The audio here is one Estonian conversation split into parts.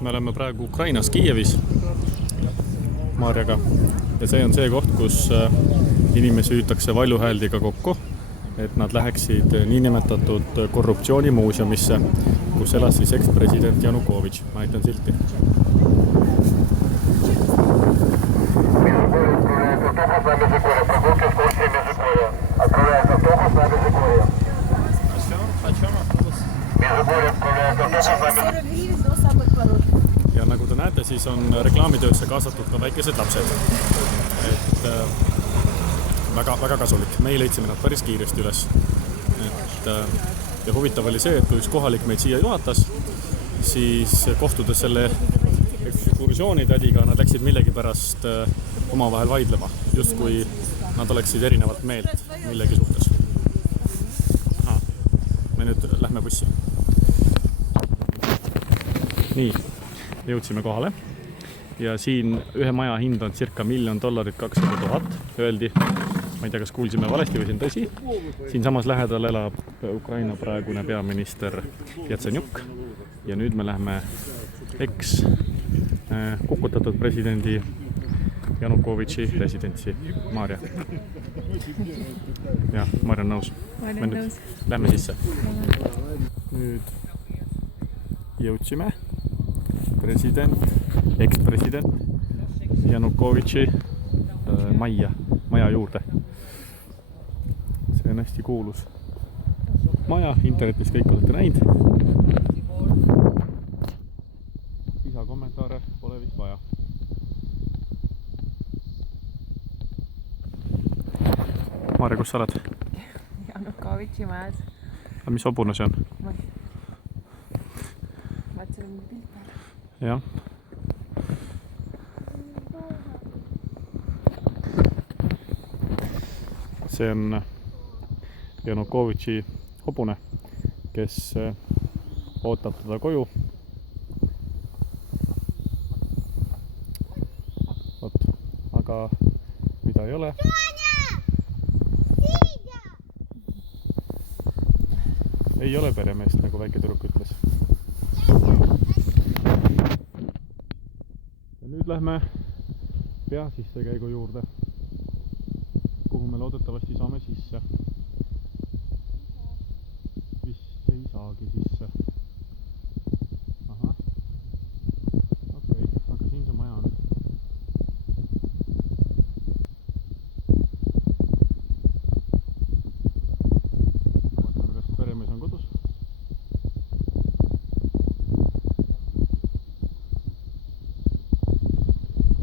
Me oleme praegu Ukrainas Kiievis Maarjaga ja see on see koht, kus inimesi hüütakse valjuhääldiga kokku, et nad läheksid niinimetatud korruptsioonimuuseumisse, kus elas siis ekspresident Janukovitš. Ma näitan silti. Ja nagu te näete, siis on reklaamitöösse kaasatud ka väikesed lapsed. Et väga kasulik. Meie leidsime nad päris kiiresti üles. Ja huvitav oli see, et kui üks kohalik meid siia juhatas, siis kohtudes selle ekskursioonitädiga nad läksid millegi pärast omavahel vaidlema, just kui nad oleksid erinevalt meelt millegi suhtes. Me nüüd lähme bussi. Nii, jõudsime kohale ja siin ühe maja hind on circa $1 000 200 000, öeldi. Ma ei tea, kas kuulsime valesti või see on tõsi. Siin samas lähedal elab Ukraina praegune peaminister Jatsenjuk ja nüüd me läheme kukutatud presidendi Janukovitši residentsi. Maarja. Jah, Maarja on nõus. Me nüüd lähme sisse. Nüüd jõudsime ekspresident Janukovitši maja juurde. See on hästi kuulus maja, internetis kõik olete näinud. Lisakommentaare pole vist vaja. Maarja, kus sa oled? Janukovitši majas. Aga mis hobune see on? Vaat seal on pilt. Jah. See on Janukovitši hobune, kes ootab teda koju. Aga mida ei ole. Ei ole peremeest, nagu väike tüdruk ütles. Ja nüüd lähme peasissekäigu juurde, kuhu me loodetavasti saame sisse. Vist ei saagi sisse. Aha. Okei, aga siin see maja on. Vaatame, kas peremees on kodus.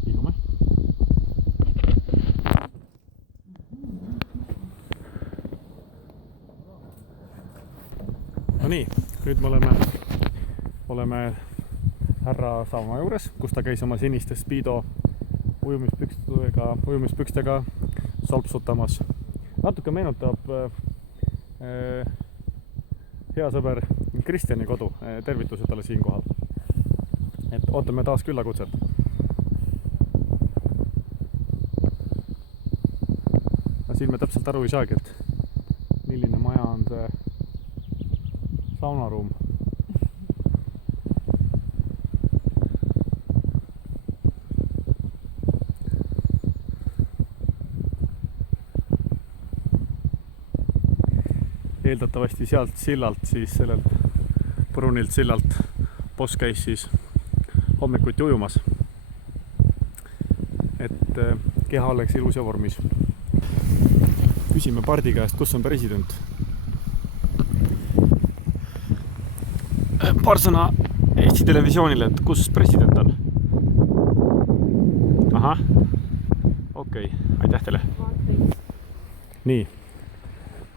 Ilume. No nii, nüüd me oleme härra Sauma juures, kus ta käis oma siniste Speedo ujumispükstega solpsutamas. Natuke meenutab hea sõber Kristjani kodu, tervitused talle siin kohal. Et ootame taas küllakutset. Siin me täpselt aru ei saagi, et milline maja on see saunaruum. Eeldatavasti sealt sillalt, siis sellelt pruunilt sillalt boss käis siis hommikuti ujumas, et keha oleks ilus ja vormis. Küsime Pardi käest, kus on president. Paar sõna Eesti televisioonile, et kus president on? Ahah, okei, aitäh teile. Nii,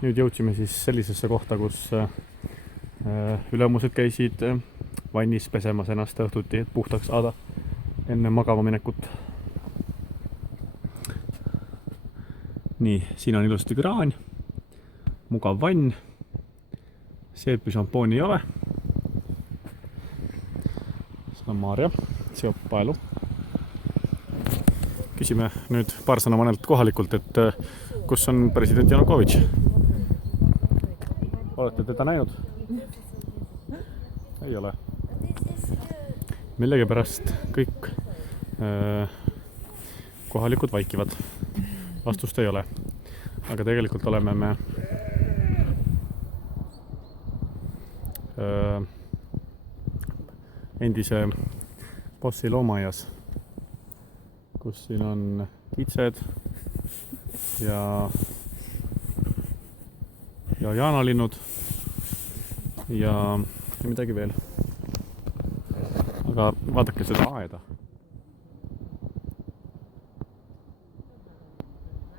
nüüd jõudsime siis sellisesse kohta, kus ülemused käisid vannis pesemas ennast õhtuti, et puhtaks saada enne magama minekut. Nii, siin on ilusasti kraan, mugav vann, seepi šampooni ei ole. See on Maarja, seob paelu. Küsime nüüd paar sõna mõnelt kohalikult, et kus on president Janukovitš? Olete teda näinud? Ei ole. millegipärast kõik kohalikud vaikivad. Vastust ei ole. Aga tegelikult oleme me endise bossi loomaaias, kus siin on kitsed ja jaanalinnud ja midagi veel. Aga vaadake seda aeda.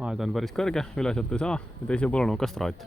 Aed on päris kõrge, üle sealt ei saa ja teise pool on kastraat.